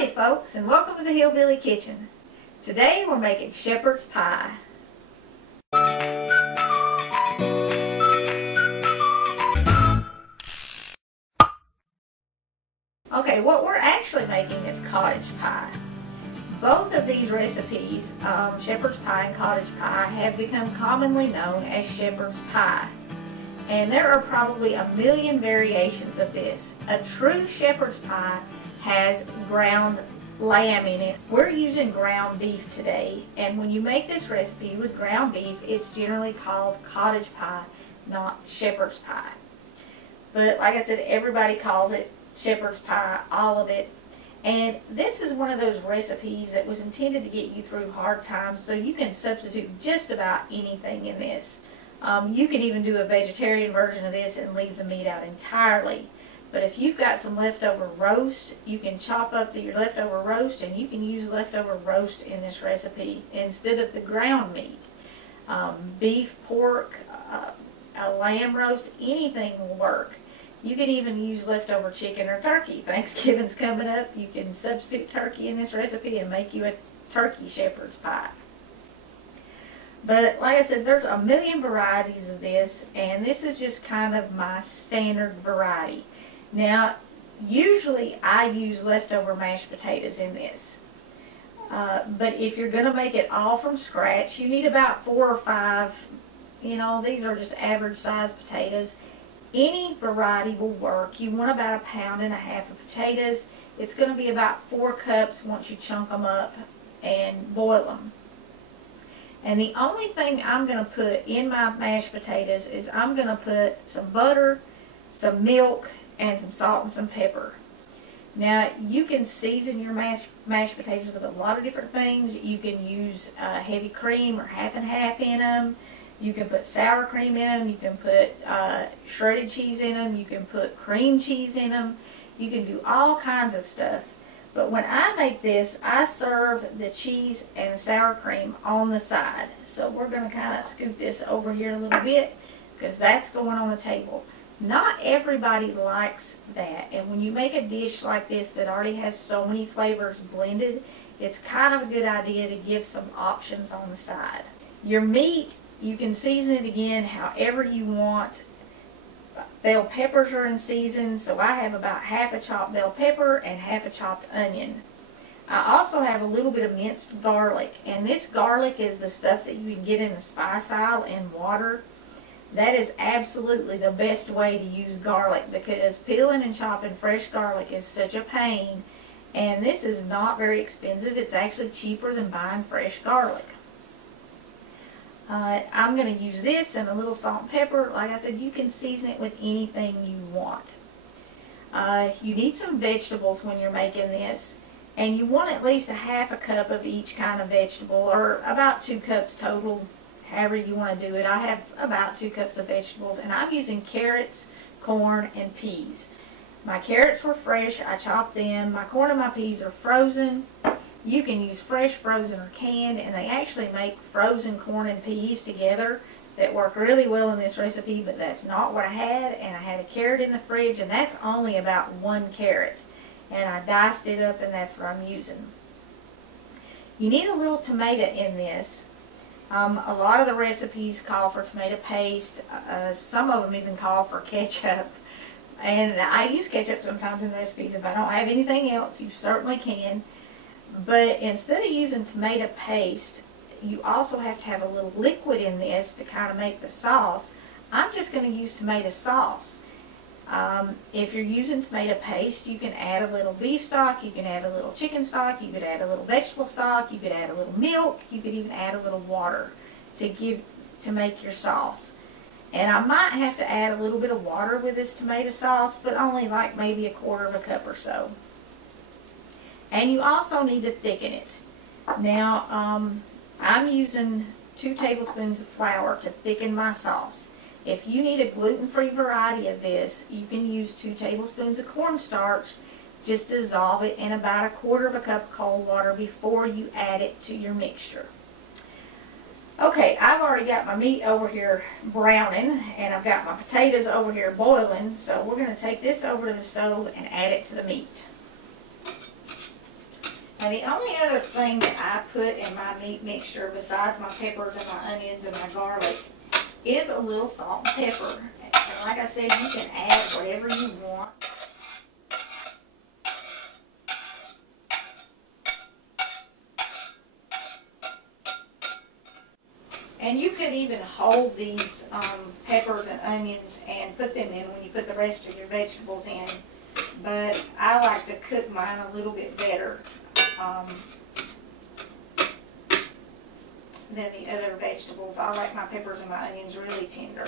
Howdy folks, and welcome to the Hillbilly Kitchen. Today we're making shepherd's pie. Okay, what we're actually making is cottage pie. Both of these recipes, shepherd's pie and cottage pie, have become commonly known as shepherd's pie. And there are probably a million variations of this. A true shepherd's pie has ground lamb in it. We're using ground beef today, and when you make this recipe with ground beef, it's generally called cottage pie, not shepherd's pie. But like I said, everybody calls it shepherd's pie, all of it. And this is one of those recipes that was intended to get you through hard times, so you can substitute just about anything in this. You can even do a vegetarian version of this and leave the meat out entirely. But if you've got some leftover roast, you can chop up your leftover roast, and you can use leftover roast in this recipe instead of the ground meat. Beef, pork, a lamb roast, anything will work. You can even use leftover chicken or turkey. Thanksgiving's coming up. You can substitute turkey in this recipe and make you a turkey shepherd's pie. But like I said, there's a million varieties of this, and this is just kind of my standard variety. Now, usually I use leftover mashed potatoes in this. But if you're going to make it all from scratch, you need about 4 or 5, these are just average sized potatoes. Any variety will work. You want about 1.5 pounds of potatoes. It's going to be about 4 cups once you chunk them up and boil them. And the only thing I'm going to put in my mashed potatoes is I'm going to put some butter, some milk, and some salt and some pepper. Now, you can season your mashed potatoes with a lot of different things. You can use heavy cream or half and half in them. You can put sour cream in them. You can put shredded cheese in them. You can put cream cheese in them. You can do all kinds of stuff. But when I make this, I serve the cheese and the sour cream on the side. So we're going to kind of scoot this over here a little bit because that's going on the table. Not everybody likes that, and when you make a dish like this that already has so many flavors blended, it's kind of a good idea to give some options on the side. Your meat, you can season it again however you want. Bell peppers are in season, so I have about half a chopped bell pepper and half a chopped onion. I also have a little bit of minced garlic, and this garlic is the stuff that you can get in the spice aisle in water. That is absolutely the best way to use garlic, because peeling and chopping fresh garlic is such a pain, and this is not very expensive. It's actually cheaper than buying fresh garlic. I'm going to use this and a little salt and pepper. Like I said, you can season it with anything you want. You need some vegetables when you're making this, and you want at least 1/2 cup of each kind of vegetable, or about 2 cups total. However you want to do it. I have about 2 cups of vegetables, and I'm using carrots, corn, and peas. My carrots were fresh. I chopped them. My corn and my peas are frozen. You can use fresh, frozen, or canned, and they actually make frozen corn and peas together that work really well in this recipe, but that's not what I had, and I had a carrot in the fridge, and that's only about 1 carrot. And I diced it up, and that's what I'm using. You need a little tomato in this. A lot of the recipes call for tomato paste. Some of them even call for ketchup. And I use ketchup sometimes in recipes. If I don't have anything else, you certainly can. But instead of using tomato paste, you also have to have a little liquid in this to kind of make the sauce. I'm just going to use tomato sauce. If you're using tomato paste, you can add a little beef stock, you can add a little chicken stock, you could add a little vegetable stock, you could add a little milk, you could even add a little water to make your sauce. And I might have to add a little bit of water with this tomato sauce, but only like maybe 1/4 cup or so. And you also need to thicken it. Now, I'm using 2 tablespoons of flour to thicken my sauce. If you need a gluten-free variety of this, you can use 2 tablespoons of cornstarch. Just dissolve it in about 1/4 cup of cold water before you add it to your mixture. Okay, I've already got my meat over here browning, and I've got my potatoes over here boiling, so we're going to take this over to the stove and add it to the meat. Now the only other thing that I put in my meat mixture besides my peppers and my onions and my garlic is a little salt and pepper. And like I said, you can add whatever you want. And you could even hold these peppers and onions and put them in when you put the rest of your vegetables in. But I like to cook mine a little bit better than the other vegetables. I like my peppers and my onions really tender.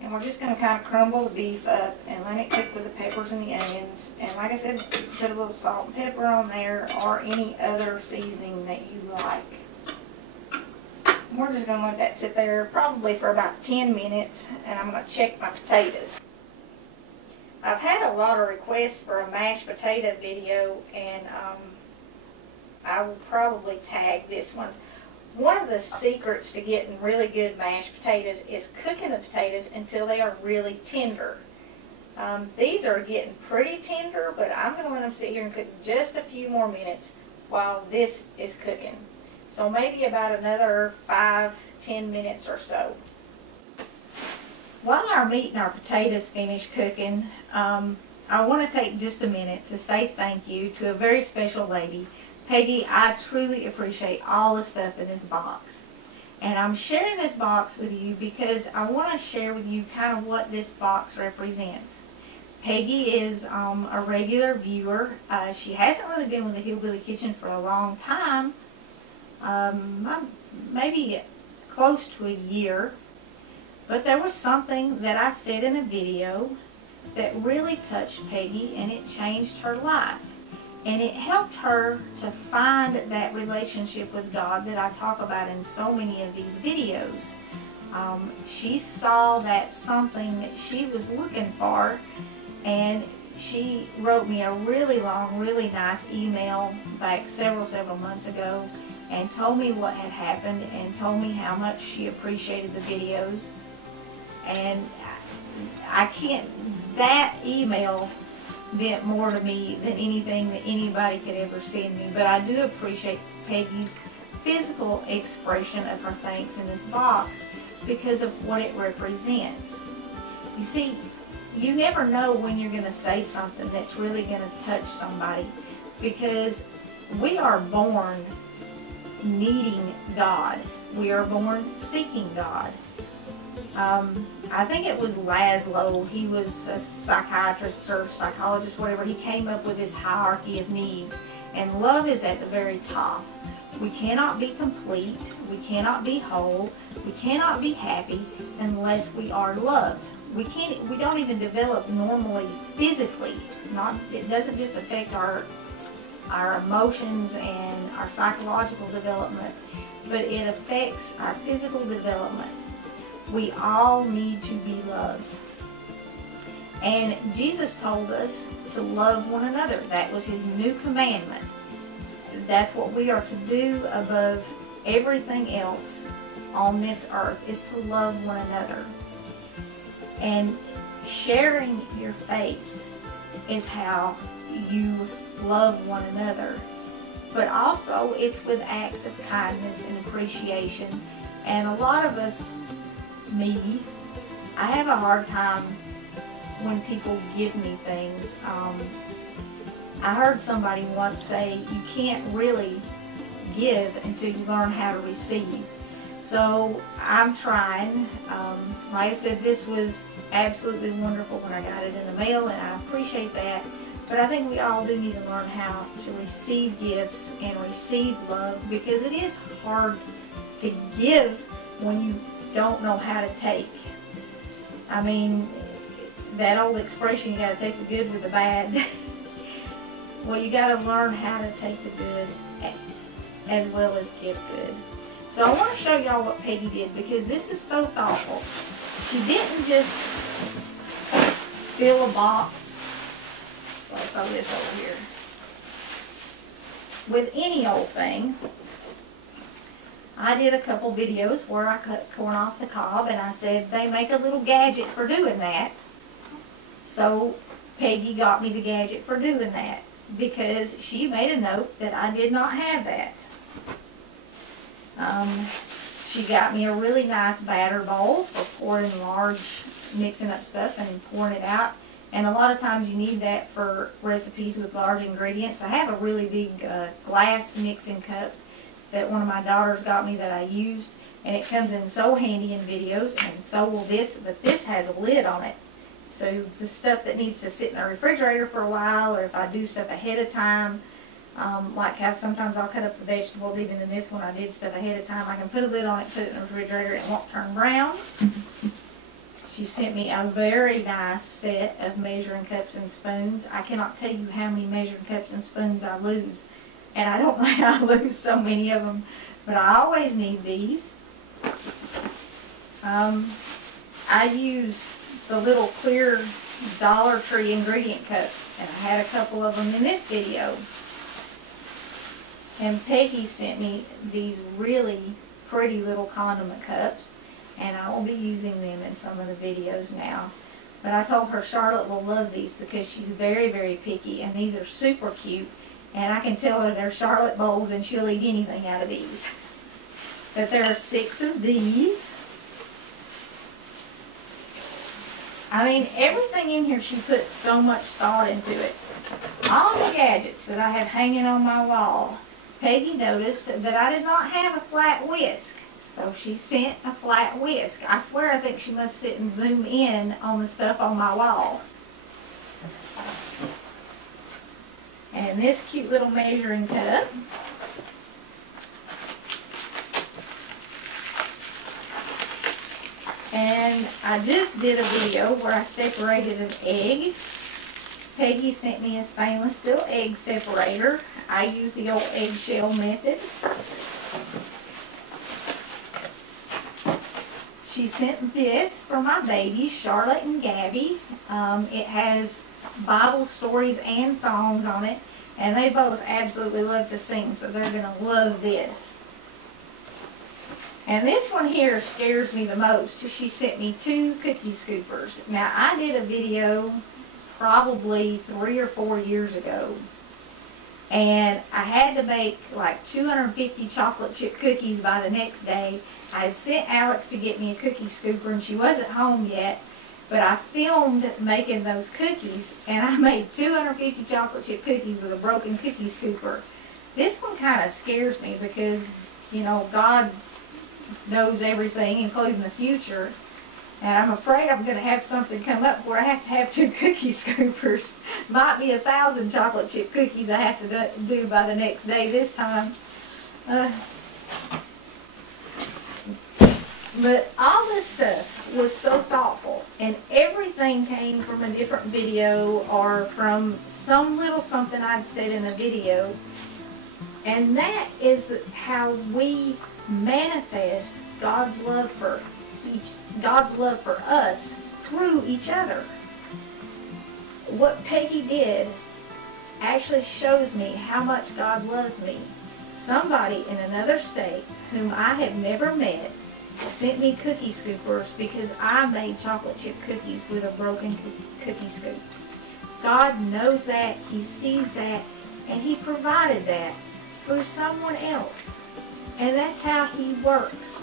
And we're just going to kind of crumble the beef up and let it cook with the peppers and the onions. And like I said, put a little salt and pepper on there or any other seasoning that you like. We're just going to let that sit there probably for about 10 minutes, and I'm going to check my potatoes. I've had a lot of requests for a mashed potato video, and I will probably tag this one. One of the secrets to getting really good mashed potatoes is cooking the potatoes until they are really tender. These are getting pretty tender, but I'm going to let them sit here and cook just a few more minutes while this is cooking. So maybe about another 5-10 minutes or so. While our meat and our potatoes finish cooking, I want to take just a minute to say thank you to a very special lady. Peggy, I truly appreciate all the stuff in this box. And I'm sharing this box with you because I want to share with you kind of what this box represents. Peggy is a regular viewer. She hasn't really been with the Hillbilly Kitchen for a long time. Maybe close to a year. But there was something that I said in a video that really touched Peggy, and it changed her life. And it helped her to find that relationship with God that I talk about in so many of these videos. She saw that something that she was looking for, and she wrote me a really long, really nice email back several months ago and told me what had happened and told me how much she appreciated the videos. And I can't, that email meant more to me than anything that anybody could ever send me. But I do appreciate Peggy's physical expression of her thanks in this box because of what it represents. You see, you never know when you're going to say something that's really going to touch somebody, because we are born needing God. We are born seeking God. I think it was Laszlo, he was a psychiatrist or psychologist, whatever, he came up with this hierarchy of needs, and love is at the very top. We cannot be complete, we cannot be whole, we cannot be happy unless we are loved. We don't even develop normally physically. It doesn't just affect our emotions and our psychological development, but it affects our physical development. We all need to be loved. And Jesus told us to love one another. That was his new commandment. That's what we are to do above everything else on this earth, is to love one another. And sharing your faith is how you love one another. But also it's with acts of kindness and appreciation. And a lot of us, me, I have a hard time when people give me things. I heard somebody once say, you can't really give until you learn how to receive. So I'm trying. Like I said, this was absolutely wonderful when I got it in the mail, and I appreciate that. But I think we all do need to learn how to receive gifts and receive love, because it is hard to give when you don't know how to take. I mean, that old expression, you got to take the good with the bad. Well, you got to learn how to take the good as well as give good. So I want to show y'all what Peggy did, because this is so thoughtful. She didn't just fill a box. I'll throw this over here. With any old thing. I did a couple videos where I cut corn off the cob, and I said they make a little gadget for doing that. So Peggy got me the gadget for doing that. because she made a note that I did not have that. She got me a really nice batter bowl for pouring large, mixing up stuff and pouring it out. And a lot of times you need that for recipes with large ingredients. I have a really big glass mixing cup that one of my daughters got me that I used, and it comes in so handy in videos, and so will this, but this has a lid on it. So the stuff that needs to sit in the refrigerator for a while, or if I do stuff ahead of time, like how sometimes I'll cut up the vegetables, even in this one I did stuff ahead of time, I can put a lid on it, put it in the refrigerator, and it won't turn brown. She sent me a very nice set of measuring cups and spoons. I cannot tell you how many measuring cups and spoons I lose. And I don't know how I lose so many of them, but I always need these. I use the little clear Dollar Tree ingredient cups, and I had a couple of them in this video. And Peggy sent me these really pretty little condiment cups, and I will be using them in some of the videos now. But I told her Charlotte will love these because she's very, very picky, and these are super cute. And I can tell her they're Charlotte bowls, and she'll eat anything out of these. But there are 6 of these. I mean, everything in here, she put so much thought into it. All the gadgets that I have hanging on my wall, Peggy noticed that I did not have a flat whisk. So she sent a flat whisk. I swear I think she must sit and zoom in on the stuff on my wall. And this cute little measuring cup. And I just did a video where I separated an egg. Peggy sent me a stainless steel egg separator. I use the old eggshell method. She sent this for my babies, Charlotte and Gabby. It has Bible stories and songs on it, and they both absolutely love to sing, so they're going to love this. And this one here scares me the most. She sent me 2 cookie scoopers. Now, I did a video probably 3 or 4 years ago, and I had to make like 250 chocolate chip cookies by the next day. I had sent Alex to get me a cookie scooper, and she wasn't home yet, but I filmed making those cookies, and I made 250 chocolate chip cookies with a broken cookie scooper. This one kind of scares me because, you know, God knows everything, including the future, and I'm afraid I'm going to have something come up where I have to have 2 cookie scoopers. Might be 1,000 chocolate chip cookies I have to do by the next day this time. But all this stuff was so thoughtful, and everything came from a different video or from some little something I'd said in a video. And that is how we manifest God's love for us through each other. What Peggy did actually shows me how much God loves me. Somebody in another state whom I have never met sent me cookie scoopers because I made chocolate chip cookies with a broken cookie scoop. God knows that, He sees that, and He provided that through someone else. And that's how He works.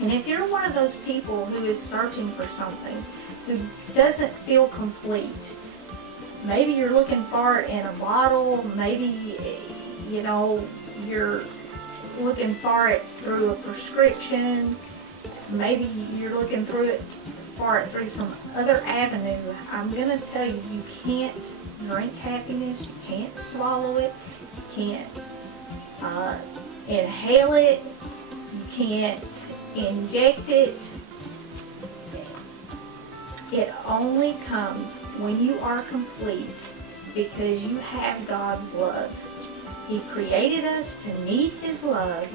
And if you're one of those people who is searching for something, who doesn't feel complete, maybe you're looking for it in a bottle, maybe, you know, you're looking for it through a prescription, maybe you're looking for it through some other avenue, I'm going to tell you, you can't drink happiness, you can't swallow it, you can't inhale it, you can't inject it. It only comes when you are complete because you have God's love. He created us to need His love,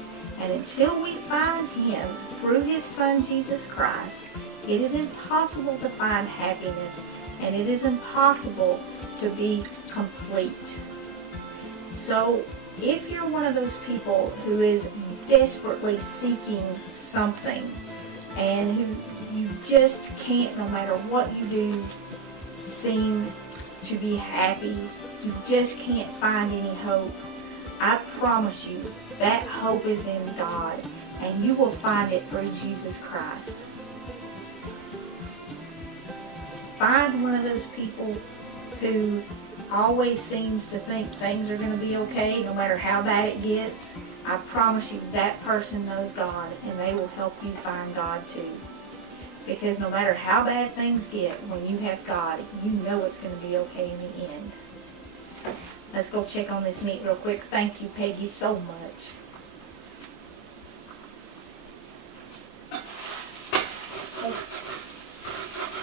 and until we find Him through His Son Jesus Christ, it is impossible to find happiness, and it is impossible to be complete. So if you're one of those people who is desperately seeking something and who you just can't, no matter what you do, seem to be happy, you just can't find any hope, I promise you that hope is in God, and you will find it through Jesus Christ. Find one of those people who always seems to think things are going to be okay no matter how bad it gets. I promise you that person knows God, and they will help you find God too. Because no matter how bad things get, when you have God, you know it's going to be okay in the end. Let's go check on this meat real quick. Thank you, Peggy, so much.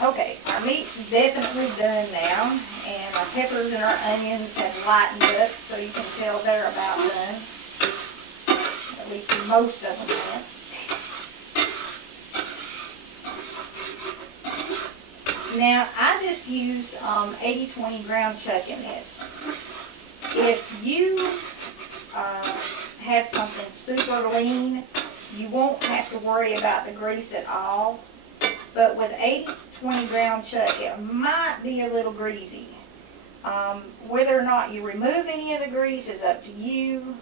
Okay, our meat's definitely done now, and our peppers and our onions have lightened up, so you can tell they're about done. At least most of them have. Now, I just used 80-20 ground chuck in this. If you have something super lean, you won't have to worry about the grease at all. But with 80-20 ground chuck, it might be a little greasy. Whether or not you remove any of the grease is up to you.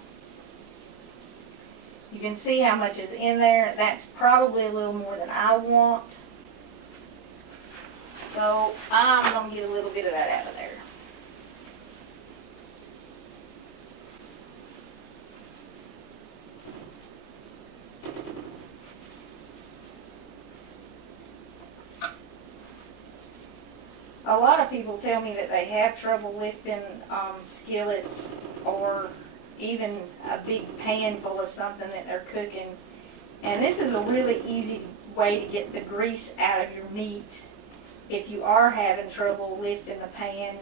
You can see how much is in there. That's probably a little more than I want. So I'm going to get a little bit of that out of there. A lot of people tell me that they have trouble lifting skillets or even a big pan full of something that they're cooking. And this is a really easy way to get the grease out of your meat if you are having trouble lifting the pan.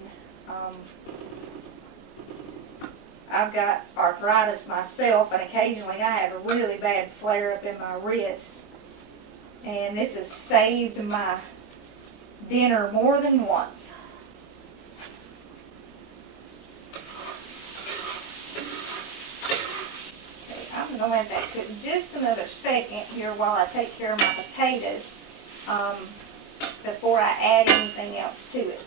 I've got arthritis myself, and occasionally I have a really bad flare-up in my wrist. And this has saved my dinner more than once. Okay, I'm going to let that cook just another second here while I take care of my potatoes before I add anything else to it.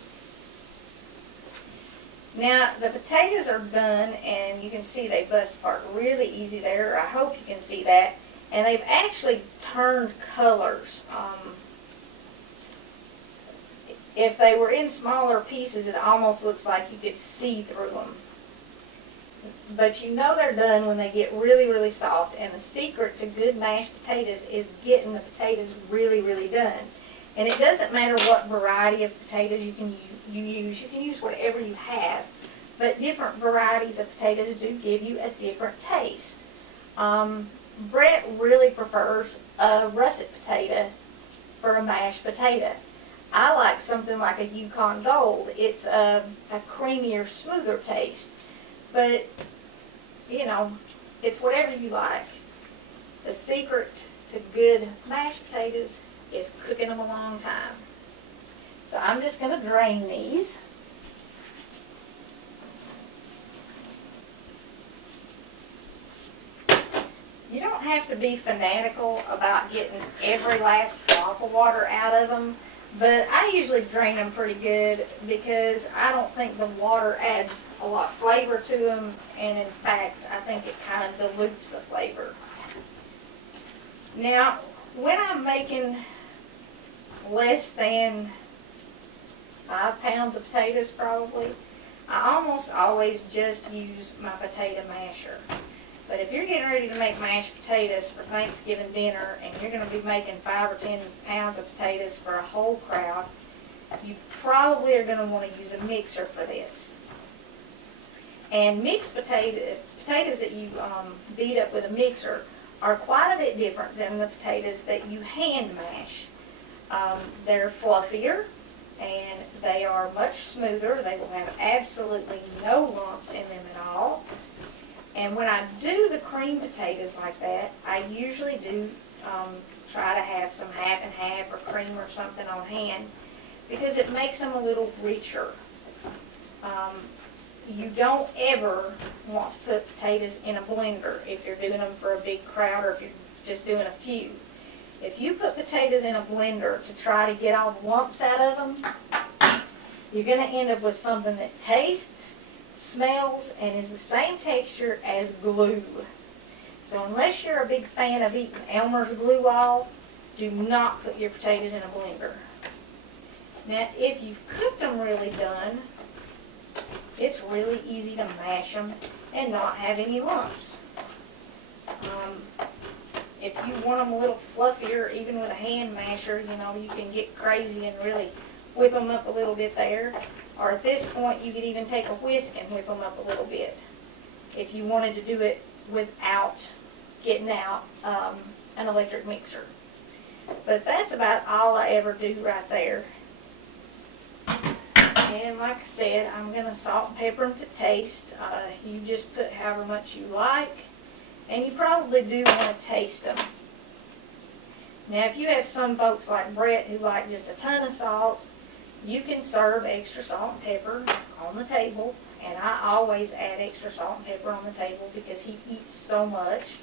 Now, the potatoes are done, and you can see they bust apart really easy there. I hope you can see that. And they've actually turned colors. If they were in smaller pieces, it almost looks like you could see through them. But you know they're done when they get really, really soft. And the secret to good mashed potatoes is getting the potatoes really, really done. And it doesn't matter what variety of potatoes you use. You can use whatever you have. But different varieties of potatoes do give you a different taste. Bret really prefers a russet potato for a mashed potato. I like something like a Yukon Gold. It's a creamier, smoother taste. But, you know, it's whatever you like. The secret to good mashed potatoes is cooking them a long time. So I'm just going to drain these. You don't have to be fanatical about getting every last drop of water out of them. But I usually drain them pretty good because I don't think the water adds a lot of flavor to them, and in fact I think it kind of dilutes the flavor. Now, when I'm making less than 5 pounds of potatoes probably, I almost always just use my potato masher. But if you're getting ready to make mashed potatoes for Thanksgiving dinner and you're going to be making 5 or 10 pounds of potatoes for a whole crowd, you probably are going to want to use a mixer for this. And mixed potatoes that you beat up with a mixer are quite a bit different than the potatoes that you hand mash. They're fluffier and they are much smoother. They will have absolutely no lumps in them at all. And when I do the cream potatoes like that, I usually do try to have some half and half or cream or something on hand because it makes them a little richer. You don't ever want to put potatoes in a blender if you're doing them for a big crowd or if you're just doing a few. If you put potatoes in a blender to try to get all the lumps out of them, you're going to end up with something that tastes, smells, and is the same texture as glue. So unless you're a big fan of eating Elmer's glue all, do not put your potatoes in a blender. Now, if you've cooked them really done, it's really easy to mash them and not have any lumps. If you want them a little fluffier, even with a hand masher, you know, you can get crazy and really whip them up a little bit there. Or at this point, you could even take a whisk and whip them up a little bit if you wanted to do it without getting out an electric mixer. But that's about all I ever do right there. And like I said, I'm going to salt and pepper them to taste. You just put however much you like. And you probably do want to taste them. Now, if you have some folks like Bret who like just a ton of salt, you can serve extra salt and pepper on the table. And I always add extra salt and pepper on the table because he eats so much.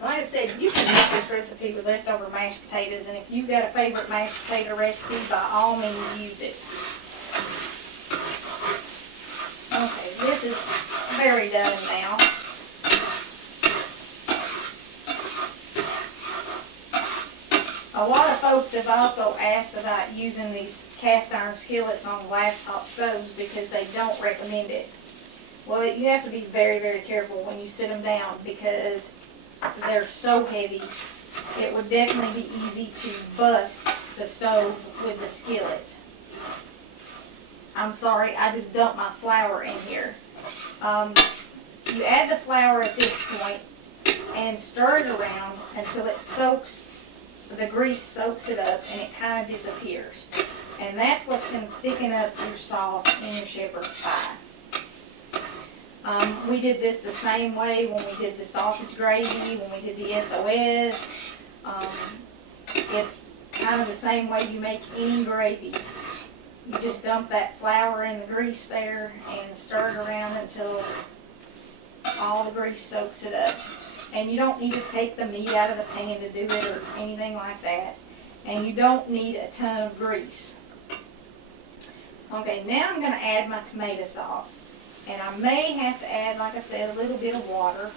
Like I said, you can make this recipe with leftover mashed potatoes, and if you've got a favorite mashed potato recipe, by all means use it. Okay, this is very done now. A lot of folks have also asked about using these cast iron skillets on glass top stoves because they don't recommend it. Well, you have to be very, very careful when you sit them down because they're so heavy. It would definitely be easy to bust the stove with the skillet. I'm sorry, I just dumped my flour in here. You add the flour at this point and stir it around until it soaks, the grease soaks it up and it kind of disappears. And that's what's going to thicken up your sauce in your shepherd's pie. We did this the same way when we did the sausage gravy, when we did the SOS. It's kind of the same way you make any gravy. You just dump that flour in the grease there and stir it around until all the grease soaks it up. And you don't need to take the meat out of the pan to do it or anything like that. And you don't need a ton of grease. Okay, now I'm going to add my tomato sauce. And I may have to add, like I said, a little bit of water.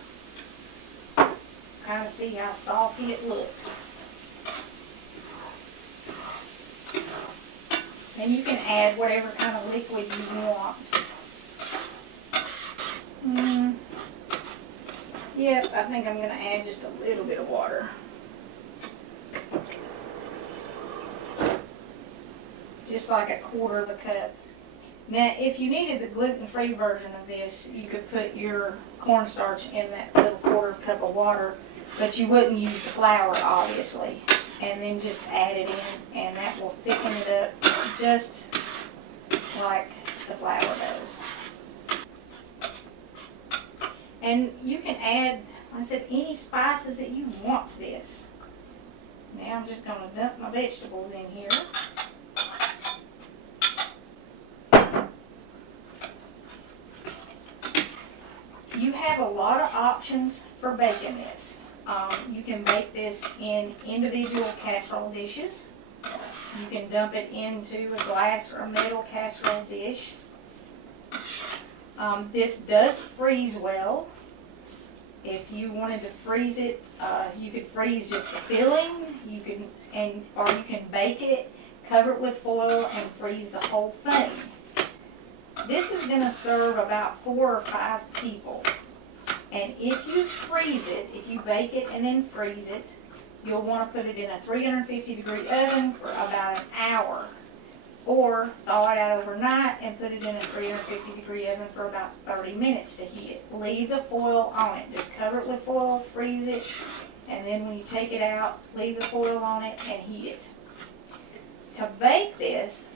Kind of see how saucy it looks. And you can add whatever kind of liquid you want. Yep, I think I'm going to add just a little bit of water. Just like a quarter of a cup. Now, if you needed the gluten-free version of this, you could put your cornstarch in that little quarter cup of water, but you wouldn't use the flour, obviously. And then just add it in, and that will thicken it up just like the flour does. And you can add, like I said, any spices that you want to this. Now I'm just going to dump my vegetables in here. You have a lot of options for baking this. You can bake this in individual casserole dishes. You can dump it into a glass or a metal casserole dish. This does freeze well. If you wanted to freeze it, you could freeze just the filling. Or you can bake it, cover it with foil, and freeze the whole thing. This is going to serve about 4 or 5 people. And if you freeze it, if you bake it and then freeze it, you'll want to put it in a 350-degree oven for about an hour. Or thaw it out overnight and put it in a 350-degree oven for about 30 minutes to heat it. Leave the foil on it. Just cover it with foil, freeze it, and then when you take it out, leave the foil on it and heat it. To bake this,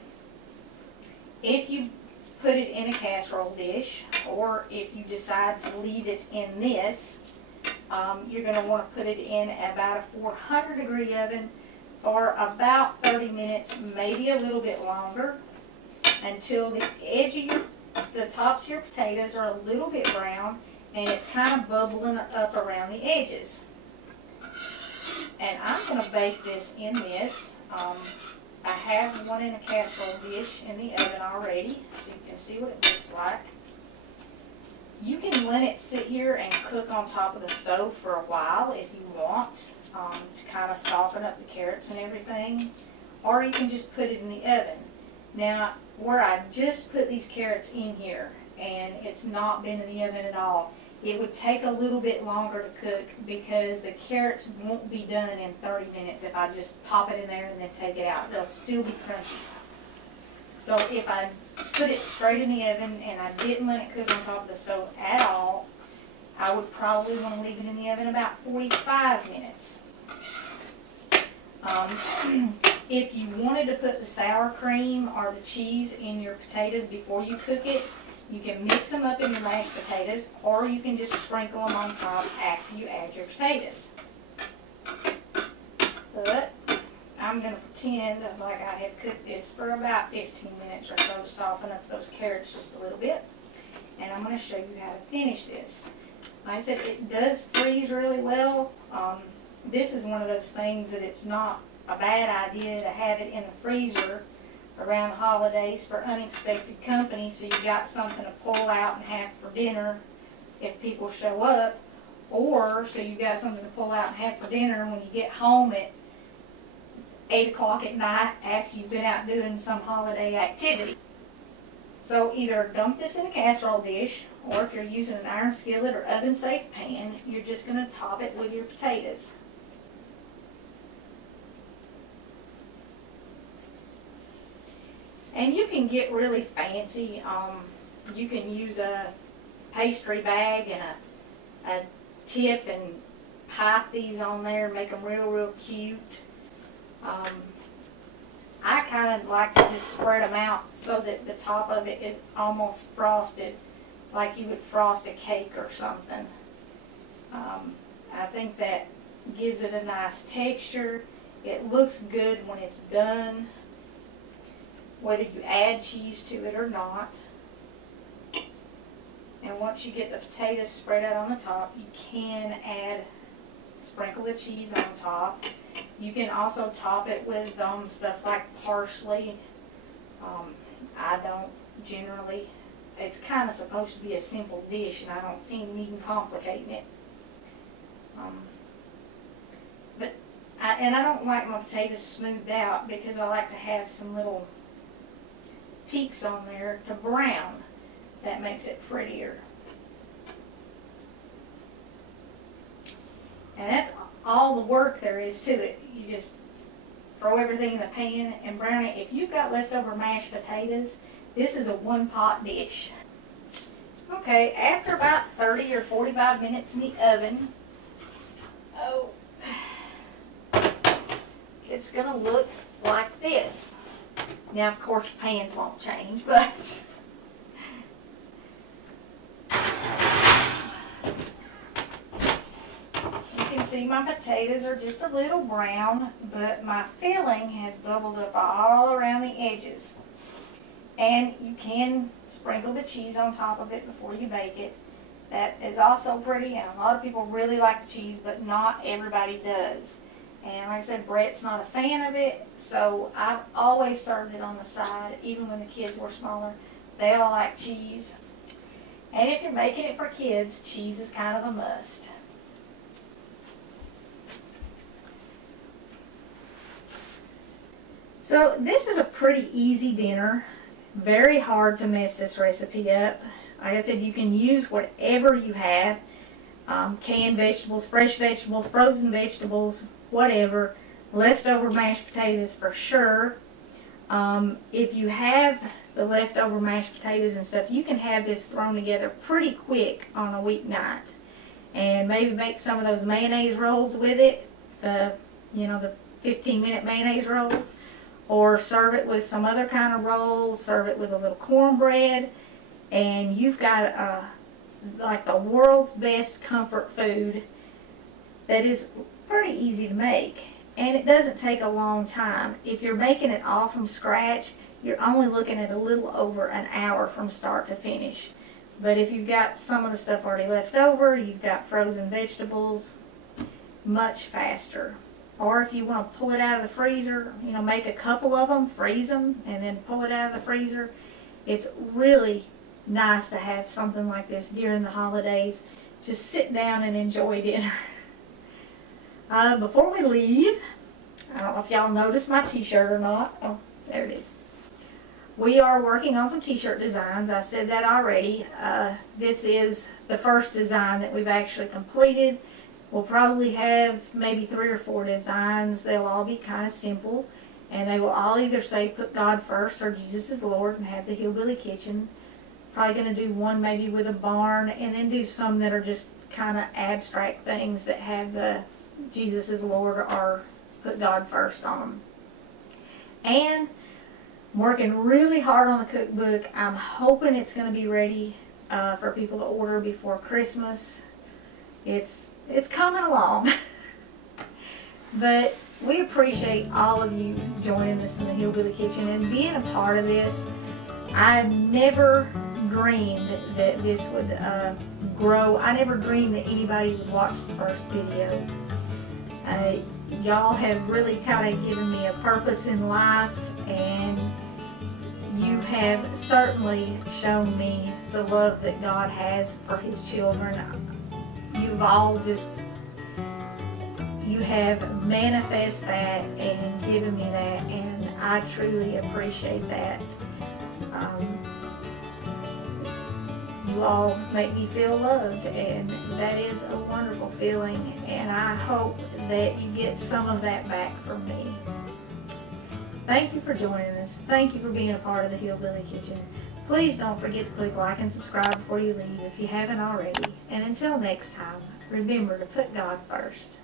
if you put it in a casserole dish, or if you decide to leave it in this, you're going to want to put it in about a 400-degree oven for about 30 minutes, maybe a little bit longer, until the edge of the tops of your potatoes are a little bit brown and it's kind of bubbling up around the edges. And I'm going to bake this in this. I have one in a casserole dish in the oven already, so you can see what it looks like. You can let it sit here and cook on top of the stove for a while if you want, to kind of soften up the carrots and everything, or you can just put it in the oven. Now, where I just put these carrots in here and it's not been in the oven at all, it would take a little bit longer to cook because the carrots won't be done in 30 minutes if I just pop it in there and then take it out. They'll still be crunchy. So if I put it straight in the oven and I didn't let it cook on top of the stove at all, I would probably want to leave it in the oven about 45 minutes. If you wanted to put the sour cream or the cheese in your potatoes before you cook it, you can mix them up in your mashed potatoes, or you can just sprinkle them on top after you add your potatoes. But I'm going to pretend like I had cooked this for about 15 minutes or so to soften up those carrots just a little bit. And I'm going to show you how to finish this. Like I said, it does freeze really well. This is one of those things that it's not a bad idea to have it in the freezer around the holidays for unexpected company, so you got something to pull out and have for dinner if people show up, or so you got something to pull out and have for dinner when you get home at 8 o'clock at night after you've been out doing some holiday activity. So either dump this in a casserole dish, or if you're using an iron skillet or oven safe pan, you're just going to top it with your potatoes. And you can get really fancy. You can use a pastry bag and a tip and pipe these on there, make them real cute. I kind of like to just spread them out so that the top of it is almost frosted, like you would frost a cake or something. I think that gives it a nice texture. It looks good when it's done, whether you add cheese to it or not. And once you get the potatoes spread out on the top, you can sprinkle the cheese on top. You can also top it with stuff like parsley. I don't generally. It's kind of supposed to be a simple dish, and I don't see them even complicating it. And I don't like my potatoes smoothed out because I like to have some little peaks on there to brown. That makes it prettier. And that's all the work there is to it. You just throw everything in the pan and brown it. If you've got leftover mashed potatoes, this is a one-pot dish. Okay, after about 30 or 45 minutes in the oven, it's going to look like this. Now, of course, pans won't change, but you can see my potatoes are just a little brown, but my filling has bubbled up all around the edges. And you can sprinkle the cheese on top of it before you bake it. That is also pretty, and a lot of people really like the cheese, but not everybody does. And like I said, Bret's not a fan of it, so I've always served it on the side, even when the kids were smaller. They all like cheese. And if you're making it for kids, cheese is kind of a must. So this is a pretty easy dinner. Very hard to mess this recipe up. Like I said, you can use whatever you have. Canned vegetables, fresh vegetables, frozen vegetables, whatever. Leftover mashed potatoes for sure. If you have the leftover mashed potatoes and stuff, you can have this thrown together pretty quick on a weeknight. And maybe make some of those mayonnaise rolls with it. The 15-minute mayonnaise rolls. Or serve it with some other kind of rolls. Serve it with a little cornbread. And you've got like the world's best comfort food that is pretty easy to make, and it doesn't take a long time. If you're making it all from scratch, you're only looking at a little over an hour from start to finish. But if you've got some of the stuff already left over, you've got frozen vegetables, much faster. Or if you want to pull it out of the freezer, you know, make a couple of them, freeze them, and then pull it out of the freezer. It's really nice to have something like this during the holidays. Just sit down and enjoy dinner. Before we leave, I don't know if y'all noticed my t-shirt or not. Oh, there it is. We are working on some t-shirt designs. I said that already. This is the first design that we've actually completed. We'll probably have maybe 3 or 4 designs. They'll all be kind of simple, and they will all either say put God first or Jesus is Lord and have the Hillbilly Kitchen. Probably going to do one maybe with a barn, and then do some that are just kind of abstract things that have the Jesus is Lord or put God first on them. And I'm working really hard on the cookbook. I'm hoping it's going to be ready for people to order before Christmas. It's coming along. But we appreciate all of you joining us in the Hillbilly Kitchen and being a part of this. I never dreamed that this would grow. I never dreamed that anybody would watch the first video. Y'all have really kind of given me a purpose in life, and you have certainly shown me the love that God has for His children. You've all just, you have manifest that and given me that, and I truly appreciate that. You all make me feel loved, and that is a wonderful feeling, and I hope that you get some of that back from me. Thank you for joining us. Thank you for being a part of the Hillbilly Kitchen. Please don't forget to click like and subscribe before you leave if you haven't already. And until next time, remember to put God first.